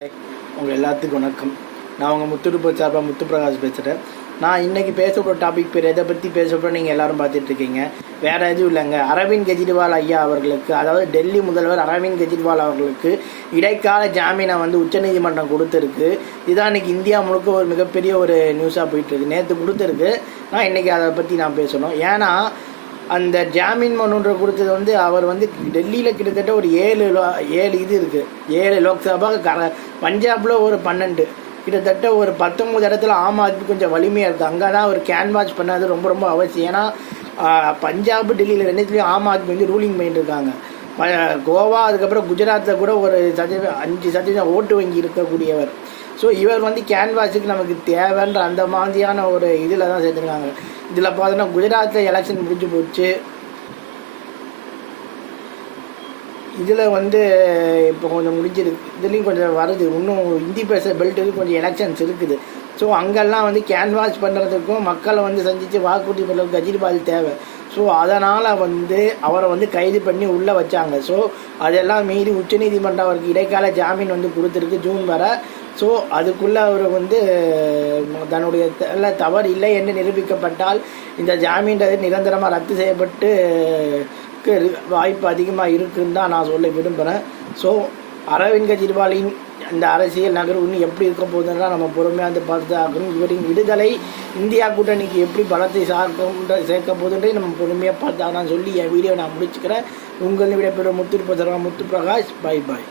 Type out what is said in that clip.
உங்கள் எல்லாத்துக்கும் வணக்கம். நான் உங்கள் முத்துருப்பு சார்பாக முத்துப்பிரகாஷ் பேசுகிறேன். நான் இன்றைக்கி பேச போகிற டாபிக் பேர் எதை பற்றி பேச போகிறோம் நீங்கள் எல்லோரும் பார்த்துட்ருக்கீங்க. வேறு எதுவும் இல்லைங்க. அரவிந்த் கெஜ்ரிவால் ஐயா அவர்களுக்கு, அதாவது டெல்லி முதல்வர் அரவிந்த் கெஜ்ரிவால் அவர்களுக்கு இடைக்கால ஜாமீனை உச்சநீதிமன்றம் கொடுத்துருக்கு. இதுதான் இன்றைக்கி இந்தியா முழுக்க ஒரு மிகப்பெரிய ஒரு நியூஸாக போயிட்டுருக்கு. நேற்று கொடுத்துருக்கு. நான் இன்றைக்கி அதை பற்றி நான் பேசணும். ஏன்னா அந்த ஜாமீன் மனுன்ற கொடுத்தது அவர் டெல்லியில் கிட்டத்தட்ட ஒரு 7 இது இருக்குது. 7 லோக்சபா, பஞ்சாபில் ஒரு 12, கிட்டத்தட்ட ஒரு 19 இடத்துல ஆம் ஆத்மி கொஞ்சம் வலிமையாக இருக்குது. அங்கே தான் ஒரு கேன்வாஸ் பண்ணது ரொம்ப ரொம்ப அவசியம். ஏன்னா பஞ்சாப், டெல்லியில் ரெண்டுத்துலேயும் ஆம் ஆத்மி ரூலிங் பண்ணிட்டு இருக்காங்க. கோவா, அதுக்கப்புறம் குஜராத்தில் கூட ஒரு 5% ஓட்டு வங்கி இருக்கக்கூடியவர். ஸோ இவர் கேன்வாஸுக்கு நமக்கு தேவைன்ற அந்த மாதிரியான ஒரு இதில் தான் சேர்த்துருக்காங்க. இதில் பார்த்தோன்னா குஜராத்தில் எலெக்ஷன் முடிஞ்சு போச்சு. இதில் இப்போ கொஞ்சம் முடிஞ்சிருக்கு. இதுலேயும் கொஞ்சம் வருது. இன்னும் ஹிந்தி பேசுகிற பெல்ட்டுக்கு கொஞ்சம் எலெக்ஷன்ஸ் இருக்குது. ஸோ அங்கெல்லாம் கேன்வாஸ் பண்ணுறதுக்கும் மக்களை சந்தித்து வாக்குறுதி பண்ணுறதுக்கு கெஜ்ரிவால் தேவை. ஸோ அதனால் அவரை கைது பண்ணி உள்ளே வச்சாங்க. ஸோ அதெல்லாம் மீறி உச்சநீதிமன்றம் அவருக்கு இடைக்கால ஜாமீன் கொடுத்துருக்கு ஜூன் வரை. ஸோ அதுக்குள்ளே அவர் தன்னுடைய தவறு இல்லை என்று நிரூபிக்கப்பட்டால் இந்த ஜாமீன்றது நிரந்தரமாக ரத்து செய்யப்பட்டு வாய்ப்பு அதிகமாக இருக்குன்னு தான் நான் சொல்ல விரும்புகிறேன். ஸோ அரவிந்த் கெஜ்ரிவாலின் இந்த அரசியல் நகர்வு இன்னும் எப்படி இருக்க போகுதுன்னா நம்ம பொறுமையாக பார்த்து ஆகணும். இவரின் விடுதலை இந்தியா கூட்டணிக்கு எப்படி பலத்தை சேர்க்க போகுதுன்றே நம்ம பொறுமையாக பார்த்தாங்கன்னு சொல்லி என் வீடியோ நான் முடிச்சுக்கிறேன். உங்கள் விடைபெறும் முத்துப்பிரகாஷ். Bye bye.